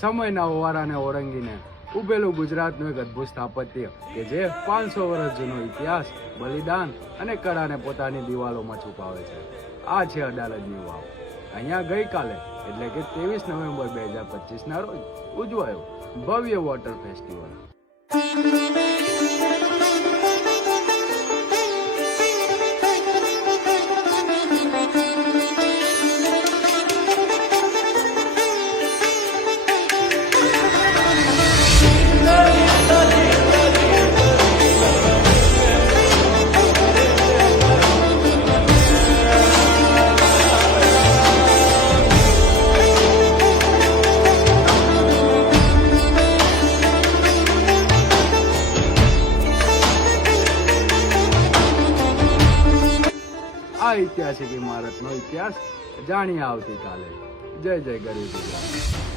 સમયના ઓવારાને ઓળંગીને ઉભેલું ગુજરાતનું એક અદ્ભુત સ્થાપત્ય કે જે 500 વર્ષ જૂનો ઇતિહાસ, બલિદાન અને કળાને પોતાની દિવાલોમાં છુપાવે છે. આ છે અડાલજની વાવ. અહીંયા ગઈકાલે એટલે કે 23 નવેમ્બર 2025 રોજ ઉજવાયો ભવ્ય વોટર ફેસ્ટિવલ. આ ઐતિહાસિક ઇમારતનો ઇતિહાસ જાણીએ આવતીકાલે. જય જય ગરીબ ગુજરાત.